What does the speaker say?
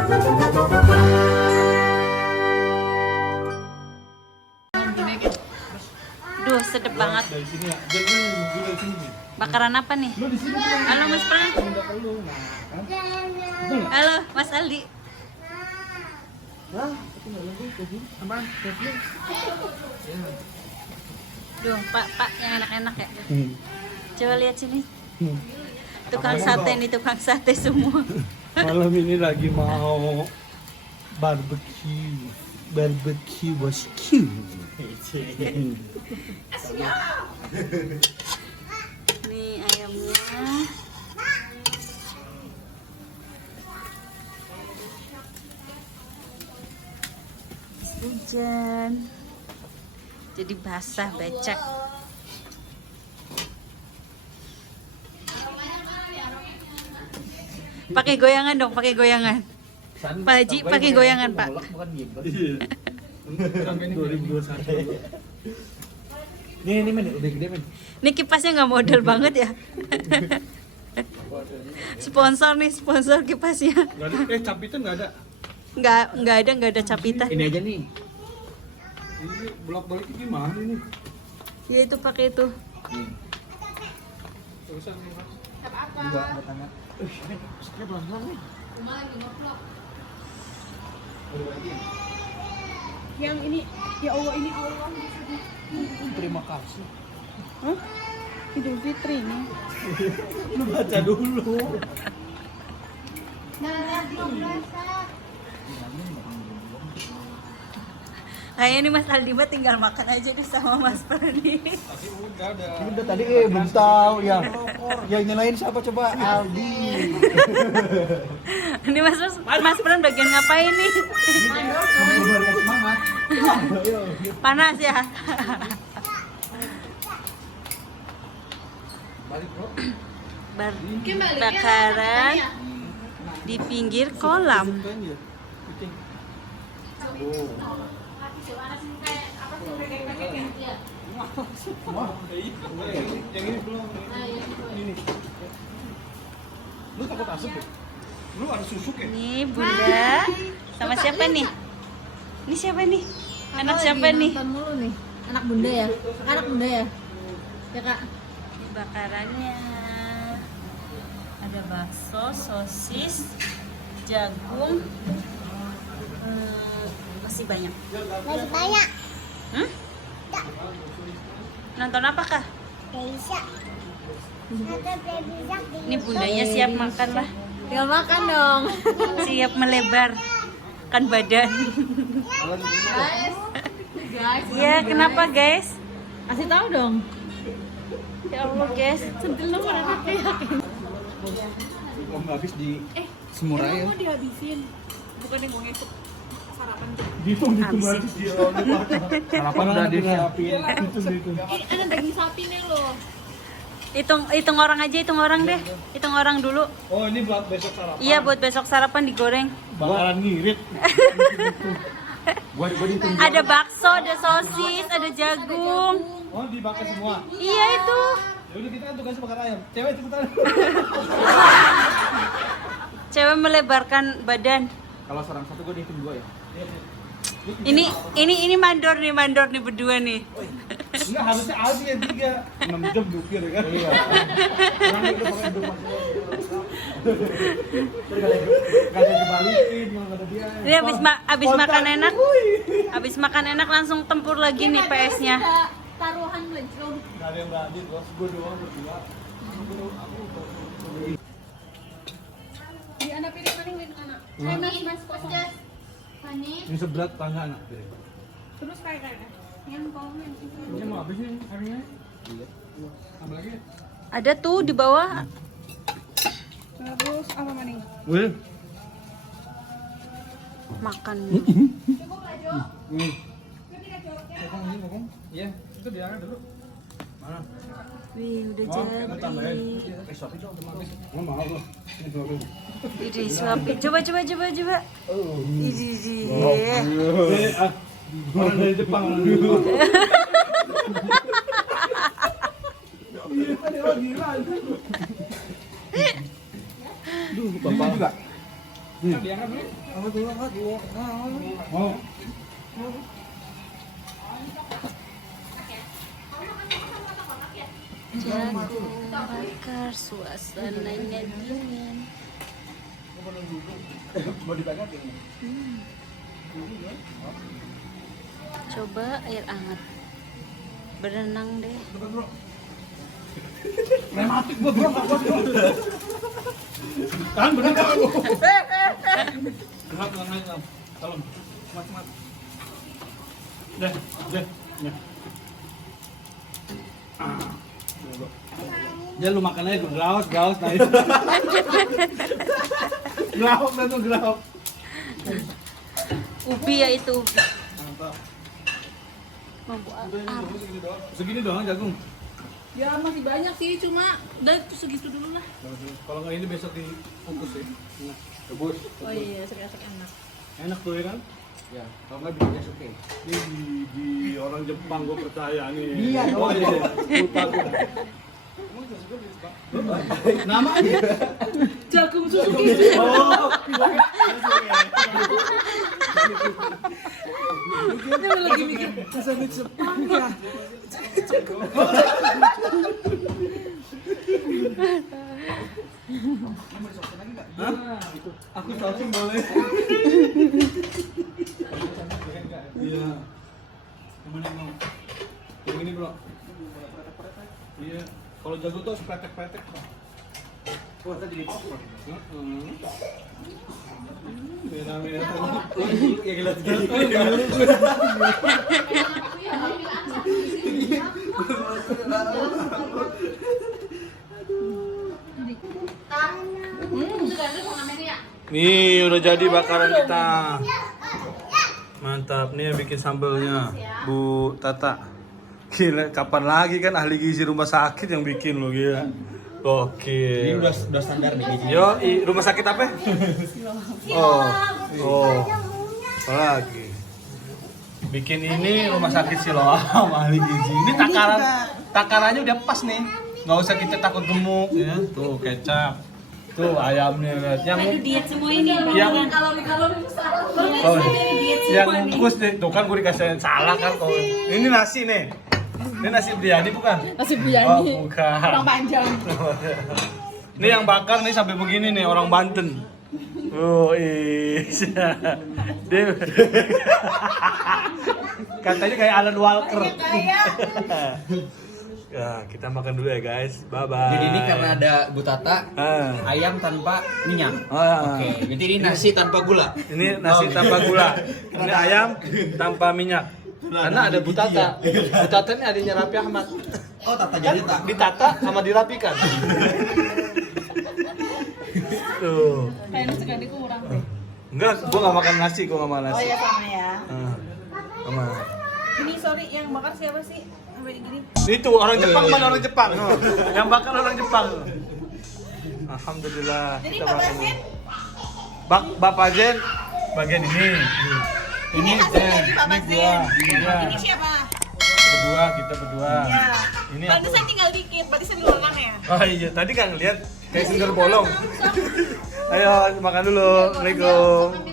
Duh, sedep banget. Dari sini ya. Jadi dari sini. Bakaran apa nih? Lu di sini tuh. Halo Mas Pran. Enggak perlu. Nah, kan. Betul nggak? Halo Mas Aldi. Hah? Itu enggak lebih ke sini. Apaan? Kevin. Ya. Duh, Pak yang enak-enak ya. Coba lihat sini. Hmm. Tukang sate nih, tukang sate semua. Malam ini lagi mau barbecue. Barbecue was cute. Nih ayamnya. Hujan. Jadi basah becek. Pakai goyangan dong, pakai goyangan. Pak Haji, pakai goyangan, Pak. Iya. 2021. Ini men, udah gede men. Ini kipasnya nggak model banget ya. Sponsor nih, sponsor kipasnya. Nggak ada, capitan nggak ada. Nggak ada capitan. Ini aja nih. Ini bolak-balik gimana ini? Ya itu pakai itu. Terusan Dua ada tangan. Sekali pelan-pelan nih. Yang ini, ya Allah ini Allah. terima kasih. Hah? Idul Fitri nih. Lu baca dulu. Kayaknya ini Mas Aldi mah tinggal makan aja deh sama Mas Perdi. Tapi udah ada. Ini udah tadi belum tahu ya. Yang nyalain siapa coba? Aldi. Ini Mas Pran bagian ngapain nih? Mengeluarkan semangat. Panas ya. Balik bro. Bakaran di pinggir kolam. Kan ya. Bikin. Oh. Yang ini belum. Ini. Lu takut asap ya? Lu harus susuk ya? Nih Bunda, sama siapa nih? Ini siapa nih? Anak siapa nih? Nonton mulu nih. Anak bunda ya? Anak bunda ya? Ya kak? Ini bakarannya. Ada bakso, sosis, jagung, masih banyak. Masih banyak. Hmm? Nonton apa kah? Bisa. Ada bisa. Ini bundanya siap makan lah. Tinggal makan dong. Siap melebarkan badan. Guys, Ya, kenapa guys? kasih tahu dong. Ya Allah guys. Sentil dong pada pakai yakin. Kalau nggak habis di semur aja. Mau dihabisin. Bukan yang mau ngesuk sarapan. Gitu habis dia. Sarapan udah disiapin. Gitu. Ini ada daging sapi nih loh. Hitung orang aja, hitung orang deh. Hitung orang dulu. Oh, ini buat besok sarapan. Iya, buat besok sarapan digoreng. Bakaran ngirit. Gua dihitung. Ada bakso, ada sosis, ada jagung. Oh, dibakar semua. Iya itu. Ya udah kita kan tugas bakar ayam. Cewek cepetan. Cewek melebarkan badan. Kalau seorang satu gua dihitung dua ya. Ini mandor nih berdua nih. Enggak, harusnya Aldi yang 3. 6 jam dukir kan. Iya. Orang itu pakai dua masuk. Enggak ada dibalikin, enggak ada dia. Ini abis makan enak. Abis makan enak langsung tempur lagi nih PS-nya. Taruhan lencong. Enggak ada yang berani, bos. Gua doang berdua. Di anak piring maning di mana? Mas kosong. Ini seberat tangga anak. Terus kayak yang komen itu. Ini mau habis nih airnya? Iya. Tambah lagi. Ada tuh di bawah. Terus apa maning? Wih. Makan. Kokong ini kokong. Iya, itu diangkat dulu. Mana? Wih, udah Kita tambahin. jadi. Suapin dong teman. Oh, mau gua. Ini suapin. Ini suapin. Coba. Orang dari Jepang. Iya, gila. Bapak juga. Diangkat dulu. Angkat dulu, angkat. Mau. Jagung bakar, suasananya dingin. Mau dipegang ini. Coba air hangat. Berenang deh. Rematik gua bro, enggak kuat bro. Tahan bener kan lu. Berat naik kan. Tolong. Mat. Deh. Jangan lu makan aja tuh, graus naik. Graus dah tuh, graus. Ubi ya itu ubi. Mantap. Mampu apa? Segini doang jagung. Ya masih banyak sih, cuma udah segitu dulu lah. Kalau nggak ini besok dikukus ya. Nah, rebus. Oh iya, sekarang enak. Enak tuh ya kan? Ya, kalau nggak bikinnya suke. Ini di orang Jepang gue percaya nih. Iya dong. Oh, iya. Lupa gue. Nama aja. Jagung susu gitu. Oh, Dia lagi mikir bahasa Jepang ya. Hah? Aku sausin boleh. Iya. Yang mana yang mau? Yang ini bro. Iya. Kalau jagung tuh harus pretek-pretek bro. Wah, tadi di popcorn. Merah-merah. Ya gila Nih udah jadi bakaran kita. Mantap nih yang bikin sambelnya Bu Tata. Gila, kapan lagi kan ahli gizi rumah sakit yang bikin lo gila. Oke. Ini udah standar nih gizi. Yo, rumah sakit apa? Oh. Apa lagi? Bikin ini rumah sakit Siloam ahli gizi. Ini takarannya udah pas nih. Nggak usah kita takut gemuk ya. Tuh kecap. Tuh ayamnya lihat. Yang Diet semua ini. yang Kalori-kalori salah. oh, yang bungkus deh. Tuh kan gue dikasih salah kan. Oh, ini nasi nih. Ini nasi biryani bukan? Nasi Oh, biryani. bukan. Orang panjang. Ini yang bakar nih sampai begini nih orang Banten. Oh iya. Dia katanya kayak Alan Walker. Ya, kita makan dulu ya guys. Bye bye. Jadi ini karena ada Bu Tata, ayam tanpa minyak. Oke, jadi ini nasi tanpa gula. Ini nasi tanpa gula. Ini ayam tanpa minyak. Karena ada Bu Tata. Bu Tata ini adanya Raffi Ahmad. Oh, Tata jadi tak. Ditata sama dirapikan. Tuh. Kayaknya sekali kurang deh. Enggak, gua nggak makan nasi, gua nggak makan nasi. Oh ya sama ya. Sama. Ini sorry, yang bakar siapa sih? Sampai gini. Itu orang Jepang mana orang Jepang? Yang bakar orang Jepang. Alhamdulillah. Jadi kita Bapak makan. Zen? Bapak Zen bagian ini. Ini Zen, ini gua. Iya. Ini siapa? Berdua, kita berdua. Ya. Ini aku. Pantesan tinggal dikit, berarti saya diluarkan ya? Oh iya, tadi kan lihat kayak sender bolong. Ayo makan dulu. Assalamualaikum.